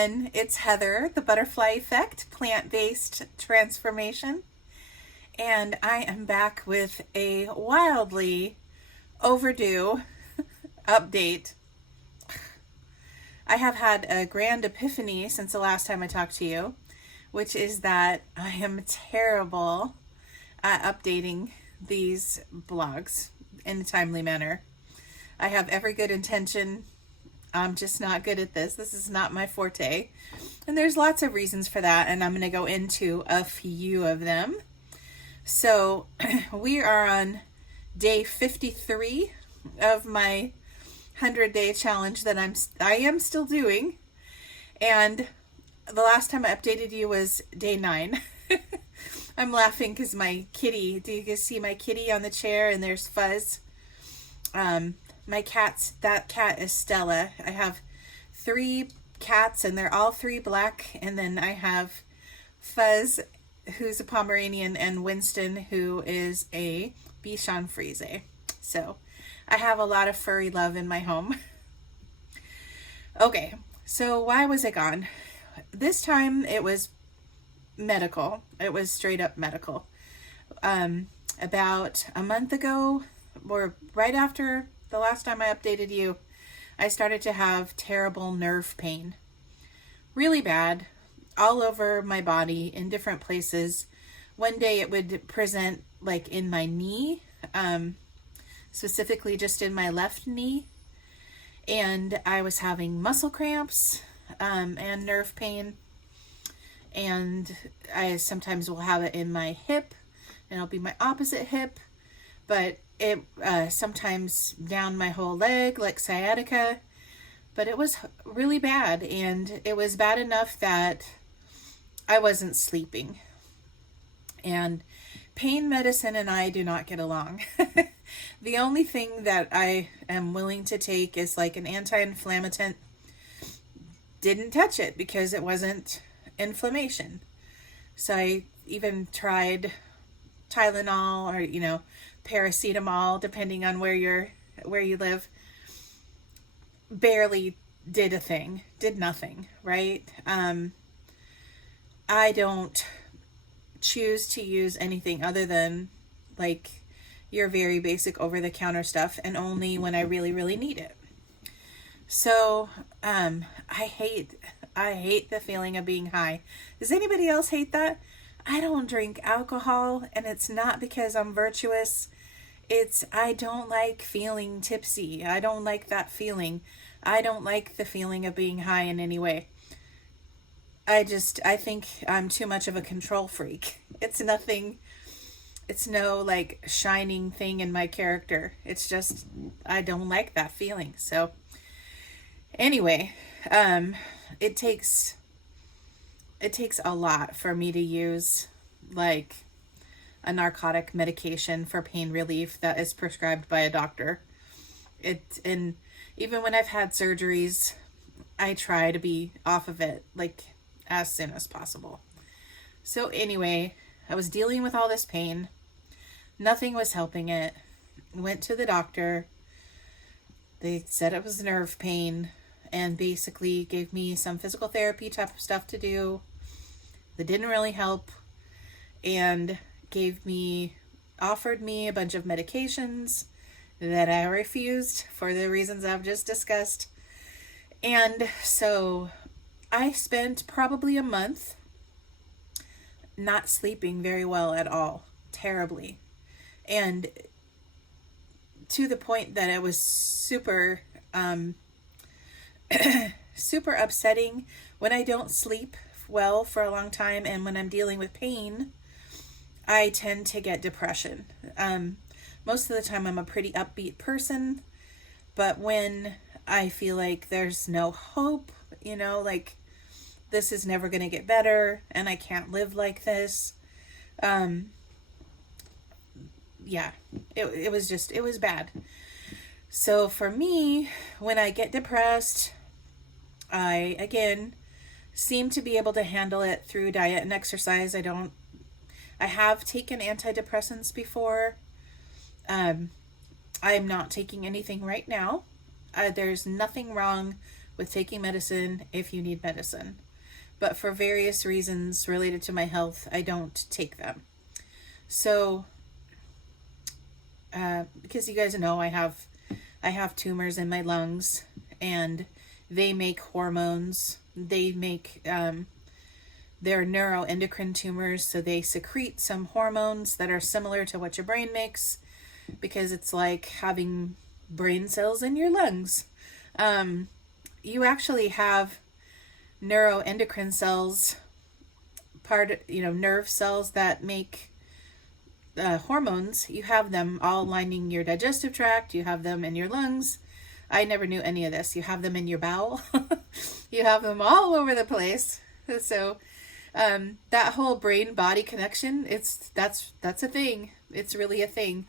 everyone. It's Heather, the Butterfly Effect Plant-Based Transformation. And I am back with a wildly overdue update. I have had a grand epiphany since the last time I talked to you, which is that I am terrible at updating these blogs in a timely manner. I have every good intention. I'm just not good at this. This is not my forte. And there's lots of reasons for that, and I'm going to go into a few of them. So we are on day 53 of my 100-day challenge that I am still doing. And the last time I updated you was day 9. I'm laughing because my kitty, do you guys see my kitty on the chair? And there's Fuzz. That cat is Stella. I have 3 cats and they're all 3 black. And then I have Fuzz, who's a Pomeranian, and Winston, who is a Bichon Frise. So I have a lot of furry love in my home. Okay, so why was I gone? This time it was medical. It was straight up medical. About a month ago, or right after the last time I updated you, I started to have terrible nerve pain. Really bad, all over my body in different places. One day it would present like in my knee, specifically just in my left knee. And I was having muscle cramps and nerve pain. And I sometimes will have it in my hip, and it'll be my opposite hip. But it sometimes down my whole leg, like sciatica. But it was really bad, and it was bad enough that I wasn't sleeping. And pain medicine and I do not get along. The only thing that I am willing to take is like an anti-inflammatory. Didn't touch it because it wasn't inflammation. So I even tried Tylenol or, paracetamol, depending on where you live. Barely did a thing, did nothing, right? I don't choose to use anything other than like your very basic over-the-counter stuff, and only when I really, really need it. So, I hate the feeling of being high. Does anybody else hate that? I don't drink alcohol, and it's not because I'm virtuous. I don't like feeling tipsy. I don't like that feeling. I don't like the feeling of being high in any way. I think I'm too much of a control freak. It's no like shining thing in my character. It's just, I don't like that feeling. So anyway, it takes a lot for me to use like a narcotic medication for pain relief that is prescribed by a doctor. And even when I've had surgeries, I try to be off of it like as soon as possible. So anyway, I was dealing with all this pain. Nothing was helping it. Went to the doctor. They said it was nerve pain and basically gave me some physical therapy type of stuff to do that didn't really help, and offered me a bunch of medications that I refused for the reasons I've just discussed. And so I spent probably a month not sleeping very well at all, terribly. And to the point that it was super, super upsetting when I don't sleep well for a long time, and when I'm dealing with pain, I tend to get depression. Most of the time I'm a pretty upbeat person, but when I feel like there's no hope, like this is never going to get better and I can't live like this. It was bad. So for me, when I get depressed, I, again, seem to be able to handle it through diet and exercise. I have taken antidepressants before. I'm not taking anything right now. There's nothing wrong with taking medicine if you need medicine. But for various reasons related to my health, I don't take them. So, because you guys know I have tumors in my lungs, and they make hormones. They make they're neuroendocrine tumors, so they secrete some hormones that are similar to what your brain makes, because it's like having brain cells in your lungs. You actually have neuroendocrine cells, nerve cells that make hormones. You have them all lining your digestive tract. You have them in your lungs. I never knew any of this. You have them in your bowel. You have them all over the place. So that whole brain body connection, that's a thing. It's really a thing.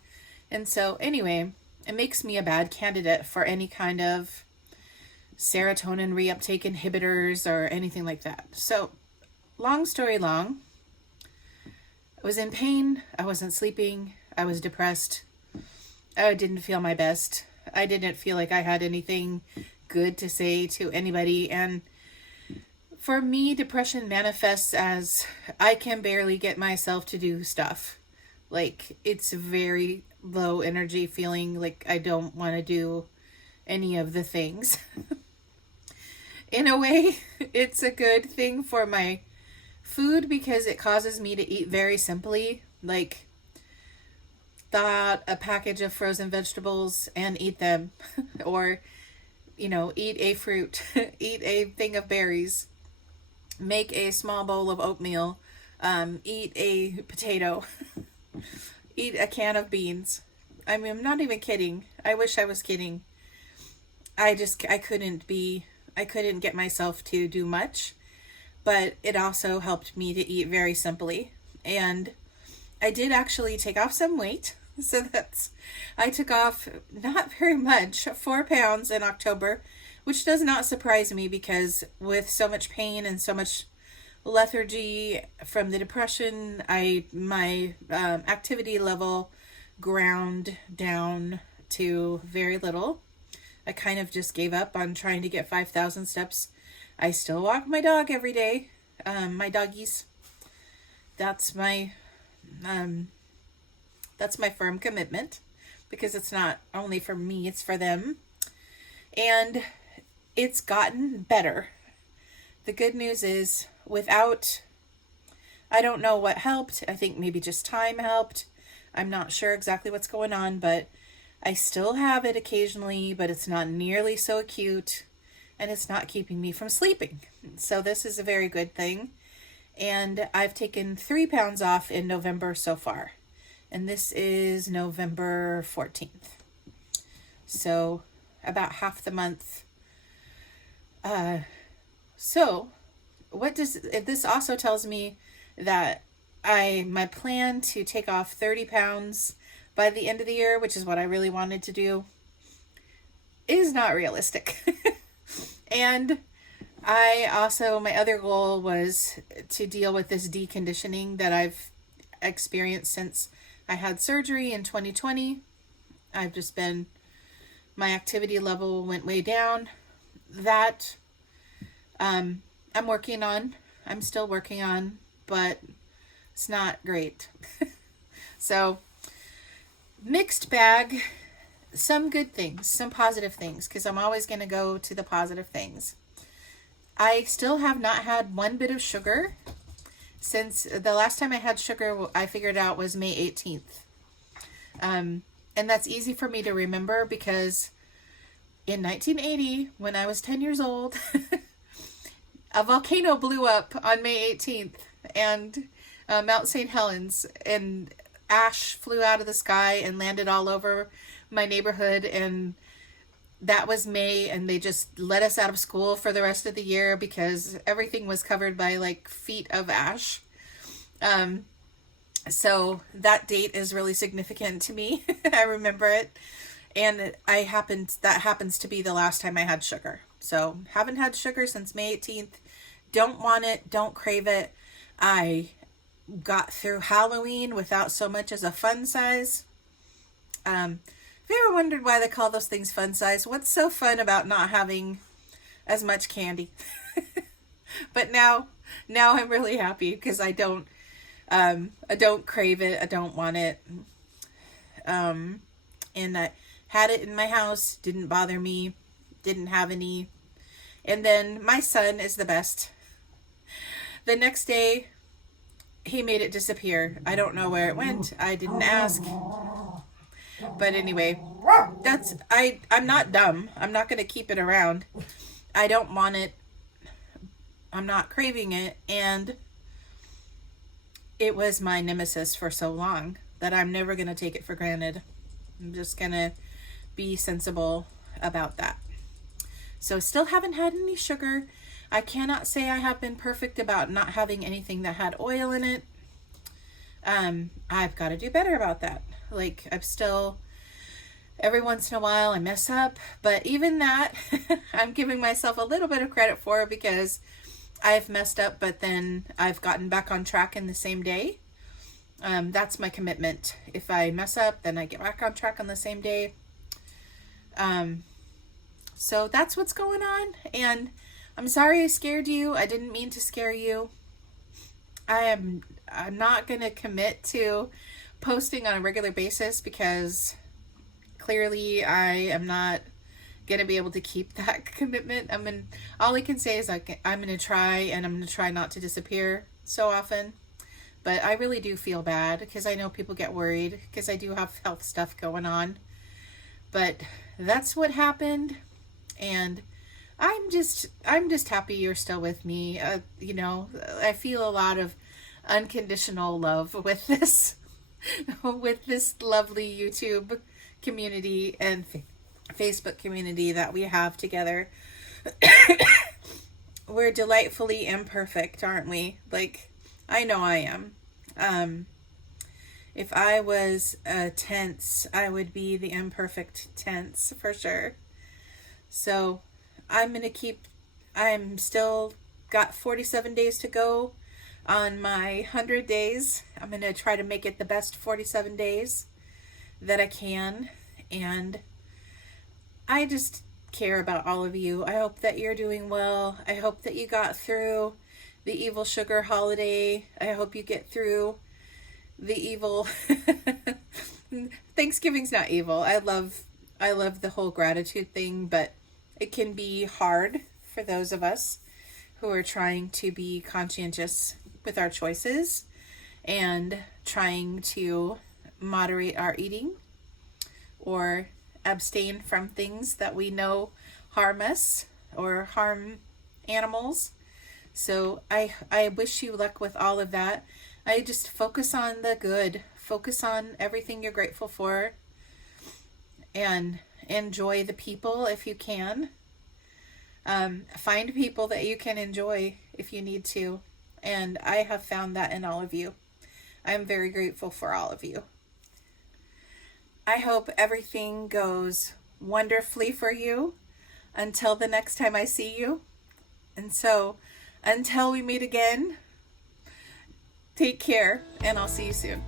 And so anyway, it makes me a bad candidate for any kind of serotonin reuptake inhibitors or anything like that. So long story long, I was in pain. I wasn't sleeping. I was depressed. I didn't feel my best. I didn't feel like I had anything good to say to anybody. And for me, depression manifests as I can barely get myself to do stuff. Like, it's very low energy, feeling like I don't want to do any of the things. In a way, it's a good thing for my food because it causes me to eat very simply. Like, thaw out a package of frozen vegetables and eat them. Or, eat a fruit, eat a thing of berries, make a small bowl of oatmeal, eat a potato, eat a can of beans. I mean, I'm not even kidding. I wish I was kidding. I couldn't get myself to do much, but it also helped me to eat very simply. And I did actually take off some weight. So I took off not very much, 4 pounds in October, which does not surprise me because with so much pain and so much lethargy from the depression, my activity level ground down to very little. I kind of just gave up on trying to get 5,000 steps. I still walk my dog every day, my doggies. That's my firm commitment, because it's not only for me, it's for them. And it's gotten better. The good news is, I don't know what helped. I think maybe just time helped. I'm not sure exactly what's going on, but I still have it occasionally, but it's not nearly so acute, and it's not keeping me from sleeping. So this is a very good thing. And I've taken 3 pounds off in November so far. And this is November 14th. So about half the month. So this also tells me that my plan to take off 30 pounds by the end of the year, which is what I really wanted to do, is not realistic. And my other goal was to deal with this deconditioning that I've experienced since I had surgery in 2020. My activity level went way down. That I'm still working on, but it's not great. So, mixed bag, some good things, some positive things, because I'm always going to go to the positive things. I still have not had one bit of sugar since the last time I had sugar, I figured out, was May 18th. And that's easy for me to remember because in 1980, when I was 10 years old, a volcano blew up on May 18th, and Mount St. Helens, and ash flew out of the sky and landed all over my neighborhood, and that was May, and they just let us out of school for the rest of the year because everything was covered by like feet of ash. So that date is really significant to me. I remember it. And that happens to be the last time I had sugar. So haven't had sugar since May 18th. Don't want it. Don't crave it. I got through Halloween without so much as a fun size. Have you ever wondered why they call those things fun size? What's so fun about not having as much candy. But now I'm really happy because I don't crave it. I don't want it. And I had it in my house, didn't bother me, didn't have any. And then my son is the best. The next day, he made it disappear. I don't know where it went. I didn't ask. But anyway, I'm not dumb. I'm not going to keep it around. I don't want it. I'm not craving it. And it was my nemesis for so long that I'm never going to take it for granted. I'm just going to be sensible about that. So still haven't had any sugar. I cannot say I have been perfect about not having anything that had oil in it. I've got to do better about that. Like, I'm still, every once in a while I mess up, but even that, I'm giving myself a little bit of credit for, because I've messed up, but then I've gotten back on track in the same day. That's my commitment. If I mess up, then I get back on track on the same day. So that's what's going on. And I'm sorry I scared you. I didn't mean to scare you. I'm not going to commit to posting on a regular basis because clearly I am not going to be able to keep that commitment. All I can say is I'm going to try, and I'm going to try not to disappear so often. But I really do feel bad because I know people get worried because I do have health stuff going on. But that's what happened. And I'm just happy you're still with me. I feel a lot of unconditional love with this, with this lovely YouTube community and Facebook community that we have together. We're delightfully imperfect, aren't we? Like, I know I am. If I was a tense, I would be the imperfect tense for sure. So I'm still got 47 days to go on my 100 days. I'm going to try to make it the best 47 days that I can. And I just care about all of you. I hope that you're doing well. I hope that you got through the evil sugar holiday. I hope you get through the evil Thanksgiving's not evil. I love the whole gratitude thing, but it can be hard for those of us who are trying to be conscientious with our choices and trying to moderate our eating or abstain from things that we know harm us or harm animals. So I wish you luck with all of that. I just focus on the good. Focus on everything you're grateful for. And enjoy the people if you can. Find people that you can enjoy if you need to. And I have found that in all of you. I'm very grateful for all of you. I hope everything goes wonderfully for you until the next time I see you. And so, until we meet again, take care, and I'll see you soon.